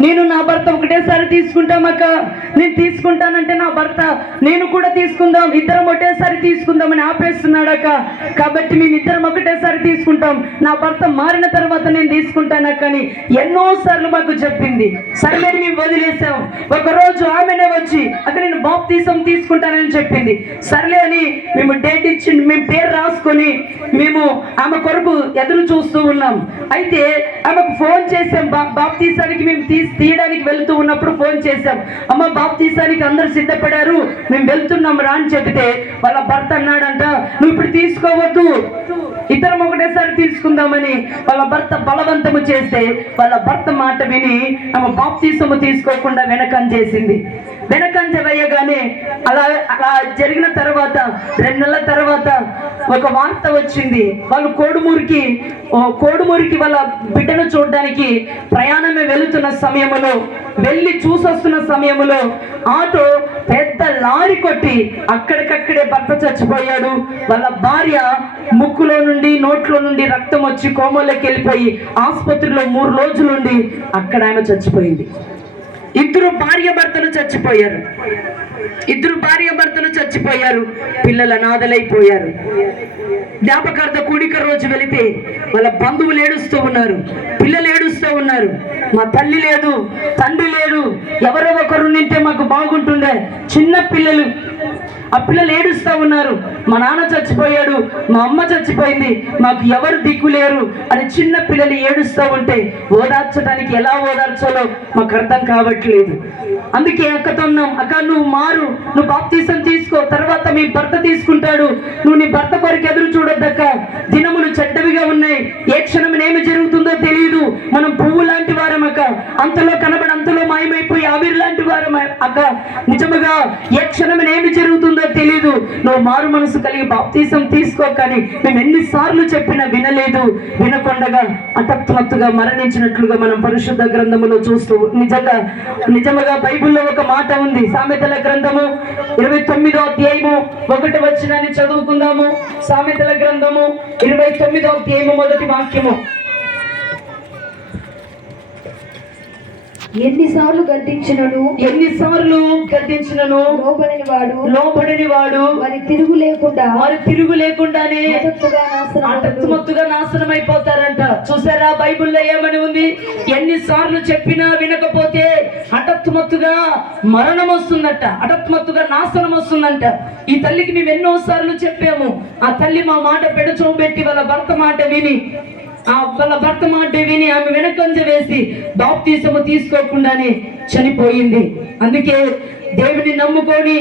నేను నా భర్త ఒకటేసారి తీసుకుంటామక్క నేను తీసుకుంటానంటే నా భర్త నేను కూడా తీసుకుందాం ఇద్దరం ఒకటేసారి తీసుకుందామని ఆపేస్తున్నాడక్క కాబట్టి మేము ఇద్దరం ఒకటేసారి తీసుకుంటాం. నా భర్త మారిన తర్వాత నేను తీసుకుంటానక్క అని ఎన్నో సార్లు మాకు చెప్పింది. సరే మేము వదిలేసాం. ఒకరోజు ఆమెనే వచ్చి అక్కడ నేను బాప్తీసం తీసుకుంటానని చెప్పింది. సర్లే అని మేము డేట్ ఇచ్చి మేము పేరు రాసుకొని మేము ఆమె కొరకు ఎదురు చూస్తూ ఉన్నాం. అయితే ఆమెకు ఫోన్ చేసాం బా- బాప్తీసానికి మేము తీసి తీయడానికి వెళ్తూ ఉన్నప్పుడు ఫోన్ చేసాం అమ్మ బాప్తీసానికి అందరు సిద్ధపడారు. మేము వెళ్తున్నాం రా అని చెబితే వాళ్ళ భర్త అన్నాడంట నువ్వు ఇప్పుడు తీసుకోవద్దు. తీసుకుందామని వాళ్ళ భర్త బలవంతము చేస్తే వాళ్ళ భర్త మాట విని ఆమె బాప్తీసము తీసుకోకుండా వెనకం చేసింది. వెనకంజ వేయగానే అలా అలా జరిగిన తర్వాత రెండు నెలల తర్వాత ఒక వార్త వచ్చింది. వాళ్ళు కోడుమూరికి కోడుమూరికి వాళ్ళ బిడ్డను చూడడానికి ప్రయాణమే వెళుతున్న సమయంలో వెళ్ళి చూసొస్తున్న సమయంలో ఆటో పెద్ద లారీ కొట్టి అక్కడికక్కడే భర్త చచ్చిపోయాడు. వాళ్ళ భార్య ముక్కులో నుండి నోట్లో నుండి రక్తం వచ్చి కోమలోకి వెళ్ళిపోయి ఆసుపత్రిలో మూడు రోజులుండి అక్కడ ఆమె చచ్చిపోయింది. ఇద్దరు భార్య భర్తలు చచ్చిపోయారు. ఇద్దరు భార్య భర్తలు చచ్చిపోయారు. పిల్లల నాదలైపోయారు జ్ఞాపకార్థ కూడిక రోజు వెళితే వాళ్ళ బంధువులు ఏడుస్తూ ఉన్నారు. పిల్లలు ఏడుస్తూ ఉన్నారు. మా తల్లి లేదు తండ్రి లేరు ఎవరో ఒకరు నింటే మాకు బాగుంటుండే. చిన్న పిల్లలు. ఆ పిల్లలు ఏడుస్తూ ఉన్నారు. మా నాన్న చచ్చిపోయాడు మా అమ్మ చచ్చిపోయింది. మాకు ఎవరు దిక్కు లేరు. అని చిన్న పిల్లలు ఏడుస్తూ ఉంటే ఓదార్చడానికి ఎలా ఓదార్చాలో మాకు అర్థం కావట్లేదు. అందుకే అక్కతో ఉన్నాం అక్క నువ్వు మారు. నువ్వు బాప్తీసం తీసుకో. తర్వాత మీ భర్త తీసుకుంటాడు. నువ్వు నీ భర్త కొరకు ఎదురు చూడొద్దక్క. దినములు చెడ్డవిగా ఉన్నాయి. ఏ క్షణం ఏమి జరుగుతుందో తెలియదు మనం పువ్వు అంతలో కనబడి అంతలో మాయమైపోయి ఆవిరి లాంటి వారు అక్క నిజముగా ఏ క్షణం ఏమి జరుగుతుందో తెలియదు నువ్వు మారు మనసు కలిగి బాప్తీసం తీసుకో కానీ మేము ఎన్నిసార్లు చెప్పినా వినలేదు. వినకొండగా అటత్మత్తుగా మరణించినట్లుగా మనం పరిశుద్ధ గ్రంథములో చూస్తూ నిజంగా నిజముగా బైబిల్లో ఒక మాట ఉంది. సామెతల గ్రంథము ఇరవై తొమ్మిదో అధ్యాయము ఒకటి వచ్చినాన్ని చదువుకుందాము. సామెతల గ్రంథము ఇరవై తొమ్మిదో అధ్యాయము మొదటి వాక్యము. ఎన్నిసార్లు గద్దించినను? ఎన్నిసార్లు గద్దించినను? లోబడిన వాడు లోబడిని వాడు వారి తిరుగు లేకుండా? వారు తిరుగు లేకుండానే. అటత్మత్తుగా నాశనం అయిపోతారంట చూసారా బైబిల్లో ఏమని ఉంది? ఎన్నిసార్లు చెప్పినా వినకపోతే హఠత్మత్తుగా మరణం వస్తుందట. హఠత్మత్తుగా నాశనం వస్తుందంట. ఈ తల్లికి మేము ఎన్నో సార్లు చెప్పాము ఆ తల్లి మా మాట పెడచో పెట్టి వాళ్ళ భర్త మాట విని ఆ వాళ్ళ భర్త మాట విని ఆమె వెనకంజ వేసి బాప్తీసము తీసుకోకుండానే చనిపోయింది. అందుకే దేవుని నమ్ముకొని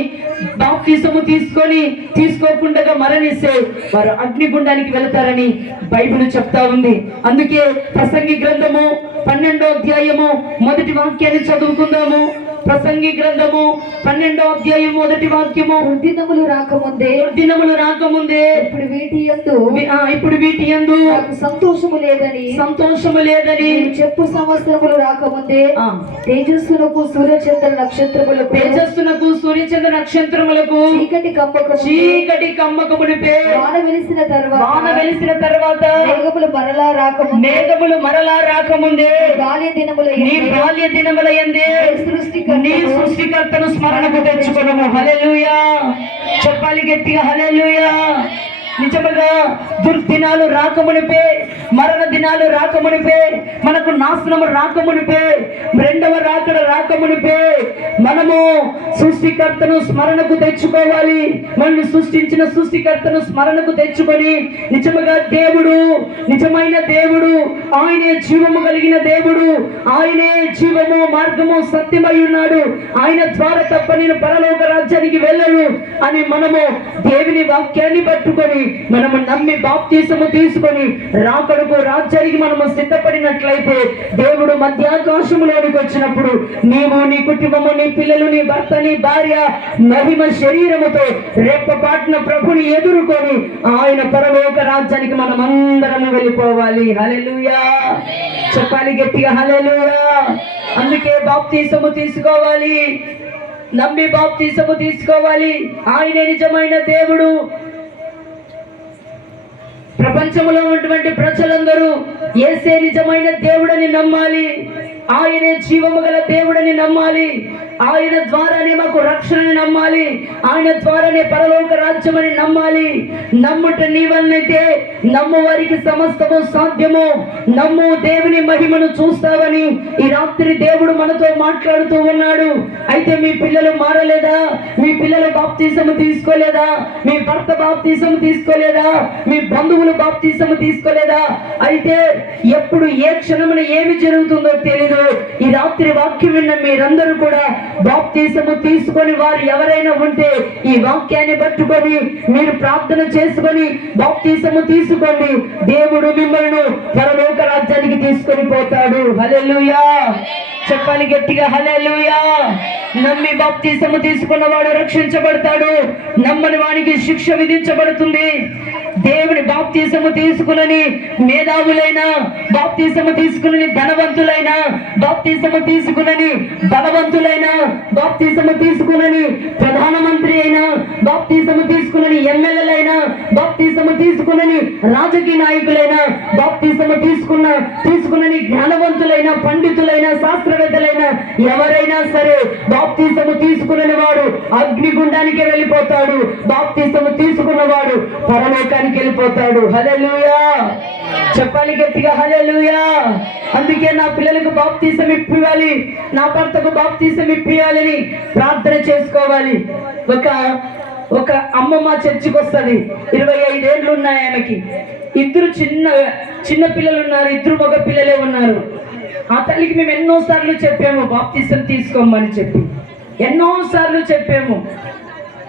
బాప్తీసము తీసుకొని తీసుకోకుండా మరణిస్తే వారు అగ్నిగుండానికి వెళతారని బైబిల్ చెప్తా ఉంది. అందుకే ప్రసంగి గ్రంథము పన్నెండో అధ్యాయము మొదటి వాక్యాన్ని చదువుకుందాము. ప్రసంగి గ్రంథము పన్నెండో అధ్యాయం మొదటి వాక్యము. దినములు రాకముందే దినములు రాకముందే ఇప్పుడు వీటి ఆ, ఇప్పుడు వీటి యందు నాకు సంతోషము లేదని సంతోషము లేదని చెప్పు సంవత్సరములు రాకముందే ఆ, తేజస్సునకు సూర్యచంద్ర నక్షత్రములకు తేజస్సునకు సూర్యచంద్ర నక్షత్రములకు చీకటి కమ్మకము చీకటి కమ్మకమునిపే వాన వెలిసిన తర్వాత వాన వెలిసిన తర్వాత మేఘములు మరలా రాకముందే మేఘములు మరలా రాకముందే. బాల్య దినముల నీ బాల్య దినముల ఎందే సృష్టికర్త నీ సృష్టికర్తను స్మరణకు తెచ్చుకున్నాము హలెలుయా చెప్పాలి గట్టిగా హలెలుయా నిజముగా దుర్దినాలు రాకమునిపే మరణ దినాలు రాకమునిపే మనకు నాశనము రాకమునిపే రెండవ రాకడ రాకమునిపే. మనము సృష్టికర్తను స్మరణకు తెచ్చుకోవాలి. మనల్ని సృష్టించిన సృష్టికర్తను స్మరణకు తెచ్చుకొని నిజముగా దేవుడు నిజమైన దేవుడు ఆయనే జీవము కలిగిన దేవుడు ఆయనే జీవము మార్గము సత్యమై ఉన్నాడు. ఆయన ద్వారా తప్ప నేను పరలోక రాజ్యానికి వెళ్ళను అని మనము దేవుని వాక్యాన్ని పట్టుకొని మనము నమ్మి బాప్తీసము తీసుకొని రాకడుకు రాజ్యానికి మనము సిద్ధపడినట్లయితే దేవుడు మధ్యాకాశములోనికి వచ్చినప్పుడు నీవు నీ కుటుంబము నీ పిల్లలు నీ భర్త నీ భార్య మహిమ శరీరముతో రెప్పపాటున ప్రభుని ఎదుర్కొని ఆయన పరలోక రాజ్యానికి మనం అందరము వెళ్ళిపోవాలి. హలెలుయా చెప్పాలి గట్టిగా హలెలుయా అందుకే బాప్తీసము తీసుకోవాలి. నమ్మి బాప్తీసము తీసుకోవాలి. ఆయనే నిజమైన దేవుడు. ప్రపంచంలో ఉన్నటువంటి ప్రజలందరూ ఏసే నిజమైన దేవుడని నమ్మాలి. ఆయనే జీవము గల దేవుడని నమ్మాలి. ఆయన ద్వారానే మాకు రక్షణని నమ్మాలి. ఆయన ద్వారానే పరలోక రాజ్యమని నమ్మాలి. నమ్ముట నీవల్లనైతే నమ్ము వారికి సమస్తము సాధ్యము. నమ్ము దేవుని మహిమను చూస్తావని ఈ రాత్రి దేవుడు మనతో మాట్లాడుతూ ఉన్నాడు. అయితే మీ పిల్లలు మారలేదా? మీ పిల్లలు బాప్తీసము తీసుకోలేదా? మీ భర్త బాప్తీసము తీసుకోలేదా? మీ బంధువులు బాప్తీసము తీసుకోలేదా? అయితే ఎప్పుడు ఏ క్షణమున ఏమి జరుగుతుందో తెలీదు. ఈ రాత్రి వాక్యం విన్న మీరందరూ కూడా బాప్తీసము తీసుకొని వారు ఎవరైనా ఉంటే ఈ వాక్యాన్ని పట్టుకొని మీరు ప్రార్థన చేసుకొని బాప్తీసము తీసుకోండి. దేవుడు మిమ్మల్ని పరలోక రాజ్యానికి తీసుకొని పోతాడు. హలెలుయా చెప్పాలి గట్టిగా హలెలుయా నమ్మి బాప్తీసము తీసుకున్నవాడు రక్షించబడతాడు. నమ్మని వానికి శిక్ష విధించబడుతుంది. దేవుని బాప్తీసము తీసుకునని మేధావులైన బాప్తీసము తీసుకునని ధనవంతులైన బాప్తీసము తీసుకునని బలవంతులైన బాప్తీసము తీసుకునని ప్రధానమంత్రి అయినా బాప్తీసము తీసుకునని ఎమ్మెల్యేలైన బాప్తీసము తీసుకునని రాజకీయ నాయకులైన బాప్తీసము తీసుకున్న తీసుకునని జ్ఞానవంతులైన పండితులైన శాస్త్రవేత్తలైన ఎవరైనా సరే బాప్తీసము తీసుకునని వాడు అగ్నిగుండానికి వెళ్ళిపోతాడు. బాప్తీసము తీసుకున్నవాడు పరలోకానికి వెళ్ళిపోతాడు. హల్లెలూయా! చెప్పాలి గట్టిగా హల్లెలూయా! అందుకే నా పిల్లలకు బాప్తీసం ఇప్పివ్వాలి. నా భర్తకు బాప్తీసం ఇప్పియాలని ప్రార్థన చేసుకోవాలి. ఒక ఒక అమ్మమ్మ చర్చికి వస్తుంది. ఇరవై ఐదేళ్ళు ఉన్నాయి ఆమెకి. ఇద్దరు చిన్న చిన్న పిల్లలు ఉన్నారు ఇద్దరు మగ పిల్లలే ఉన్నారు. ఆ తల్లికి మేము ఎన్నో సార్లు చెప్పాము బాప్తీసం తీసుకోమని చెప్పి. ఎన్నో సార్లు చెప్పాము.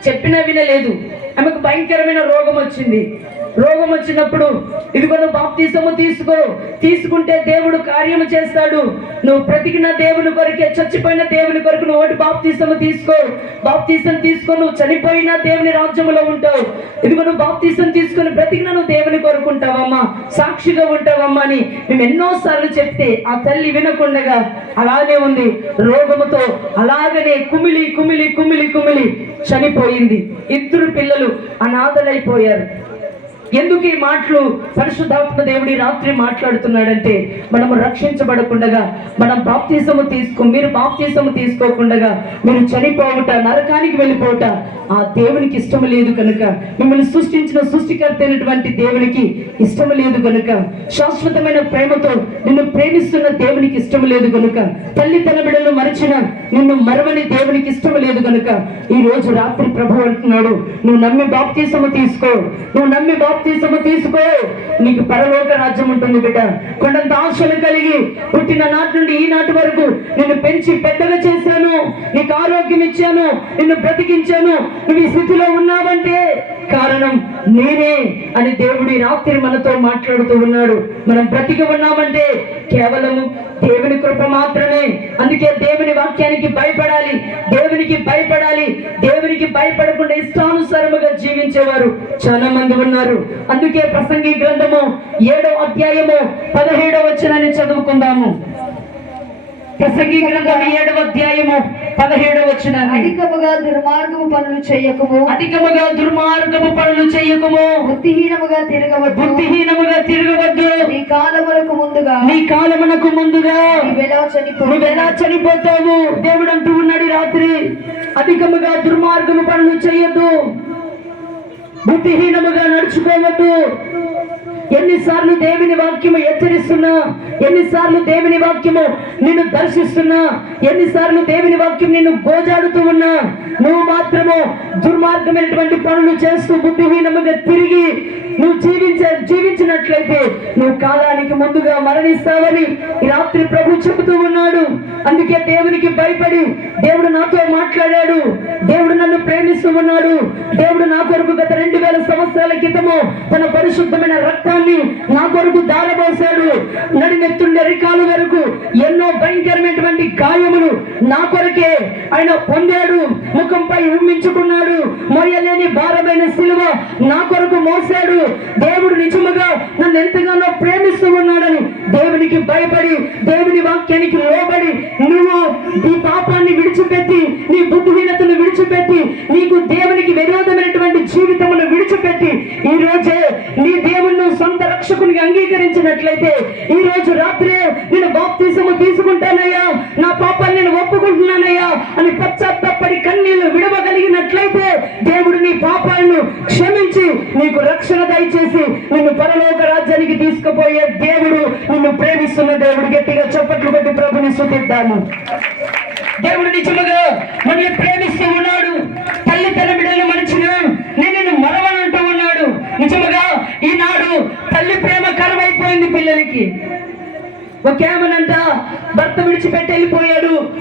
చెప్పినా వినలేదు. ఆమెకు భయంకరమైన రోగం వచ్చింది. రోగం వచ్చినప్పుడు ఇదిగో నువ్వు బాప్తీసము తీసుకో. తీసుకుంటే దేవుడు కార్యము చేస్తాడు. నువ్వు బ్రతికిన దేవుని కొరకే చచ్చిపోయిన దేవుని కొరకు నువ్వు ఒకటి బాప్తీసము తీసుకో. బాప్తీసం తీసుకో నువ్వు చనిపోయిన దేవుని రాజ్యములో ఉంటావు. ఇదిగో నువ్వు బాప్తీసం తీసుకొని బ్రతికిన నువ్వు దేవుని కొరుకుంటావమ్మా సాక్షిగా ఉంటావమ్మా అని మేము ఎన్నో సార్లు చెప్తే ఆ తల్లి వినకుండగా అలాగే ఉంది. రోగముతో అలాగనే కుమిలి కుమిలి కుమిలి కుమిలి చనిపోయింది. ఇద్దరు పిల్లలు అనాథలైపోయారు. ఎందుకు ఈ మాటలు పరిశుద్ధాత్మ దేవుడి రాత్రి మాట్లాడుతున్నాడంటే మనము రక్షించబడకుండగా మనం బాప్తీసము తీసుకో మీరు బాప్తీసము తీసుకోకుండగా మీరు చనిపోవుట నరకానికి వెళ్ళిపోవుట ఆ దేవునికి ఇష్టం లేదు కనుక మిమ్మల్ని సృష్టించిన సృష్టికర్త అయినటువంటి దేవునికి ఇష్టం లేదు కనుక శాశ్వతమైన ప్రేమతో నిన్ను ప్రేమిస్తున్న దేవునికి ఇష్టం లేదు కనుక తల్లి తన బిడ్డలు మరచిన నిన్ను మరవని దేవునికి ఇష్టం లేదు కనుక ఈ రోజు రాత్రి ప్రభు అంటున్నాడు నువ్వు నమ్మి బాప్తీసము తీసుకో నువ్వు నమ్మి బాప్ బాప్తీసము తీసుకో. నీకు పరలోక రాజ్యం ఉంటుంది బిడ్డ. కొండంత ఆశలు కలిగి పుట్టిన నాటి నుండి ఈనాటి వరకు నిన్ను పెంచి పెద్దగా చేశాను. నీకు ఆరోగ్యం ఇచ్చాను. నిన్ను బ్రతికించాను. నువ్వు ఈ స్థితిలో ఉన్నావంటే కారణం నేనే అని దేవుడి రాత్రి మనతో మాట్లాడుతూ ఉన్నాడు. మనం బ్రతికి ఉన్నామంటే కేవలము దేవుని కృప మాత్రమే. అందుకే దేవుని వాక్యానికి భయపడాలి. దేవునికి భయపడాలి. దేవునికి భయపడకుండా ఇష్టానుసారముగా జీవించేవారు చాలా మంది ఉన్నారు. అందుకే ప్రసంగి గ్రంథము ఏడో అధ్యాయము పదిహేడో వచ్చినని చదువుకుందాము. ప్రసంగి గ్రంథం ఏడవ అధ్యాయము పదిహేడవ వచ్చినాన్ని అధికముగా దుర్మార్గము పనులు చేయకము. అధికముగా దుర్మార్గము పనులు చేయకము. బుద్ధిహీనముగా తిరగవద్దు. బుద్ధిహీనముగా తిరగవద్దు. నీ కాలములకు ముందుగా. నీ కాలమునకు ముందుగా. చనిపో నువ్వెలా చనిపోతావు? దేవుడు అంటూ ఉన్నాడు రాత్రి. అధికముగా దుర్మార్గము పనులు చేయొద్దు. బుద్ధిహీనముగా నడుచుకోవద్దు. ఎన్నిసార్లు దేవుని వాక్యము హెచ్చరిస్తున్నా ఎన్నిసార్లు దేవుని వాక్యము నిన్ను దర్శిస్తున్నా ఎన్నిసార్లు దేవుని వాక్యం నిన్ను గోజాడుతూ ఉన్నా నువ్వు మాత్రము దుర్మార్గమైనటువంటి పనులు చేస్తూ బుద్ధిహీనముగా తిరిగి నువ్వు జీవించ జీవించినట్లయితే నువ్వు కాలానికి ముందుగా మరణిస్తావని రాత్రి ప్రభు చెబుతూ ఉన్నాడు. అందుకే దేవునికి భయపడి దేవుడు నాతో మాట్లాడాడు. దేవుడు నన్ను ప్రేమిస్తూ ఉన్నాడు దేవుడు నా కొరకు గత రెండు వేల సంవత్సరాల క్రితము తన పరిశుద్ధమైన రక్తాన్ని నా కొరకు దారబోసాడు. నడినెత్తుండే రికాలు వరకు ఎన్నో భయంకరమైనటువంటి గాయములు నా కొరకే ఆయన పొందాడు. ముఖంపై ఉమ్మించుకున్నాడు. మోయలేని భారమైన శిలువ నా కొరకు మోసాడు. దేవుడు నిజముగా నన్ను ఎంతగానో ప్రేమిస్తూ ఉన్నాడని దేవునికి భయపడి దేవుని వాక్యానికి లోబడి నువ్వు నీ పాపాన్ని విడిచిపెట్టి నీ బుద్ధిహీనతను విడిచిపెట్టి నీకు దేవునికి విరోధమైనటువంటి జీవితమును విడిచిపెట్టి ఈ రోజే నీ దేవుణ్ణి సొంత రక్షకునికి అంగీకరించినట్లయితే ఈ రోజు రాత్రే నేను బాప్తీసము తీసుకుంటానయ్యా. అని పశ్చాత్తపడి కన్నీళ్ళు విడవగలిగినట్లయితే దేవుడు నీ పాపాలను క్షమించి నీకు రక్షణ దయచేసి నిన్ను పరలోక రాజ్యానికి తీసుకుపోయే దేవుడు నిన్ను ప్రేమిస్తున్న దేవుడు. గట్టిగా చప్పట్లు కొట్టి ప్రభుని దేవుడు నిజముగా మనల్ని ప్రేమిస్తూ ఉన్నాడు. తల్లి తన బిడ్డలు మరిచిన నేను మరవనంటూ ఉన్నాడు. నిజముగా ఈనాడు తల్లి ప్రేమ కరువైపోయింది పిల్లలకి. ఒకేమనంట భర్త విడిచిపెట్టి వెళ్ళిపోయాడు.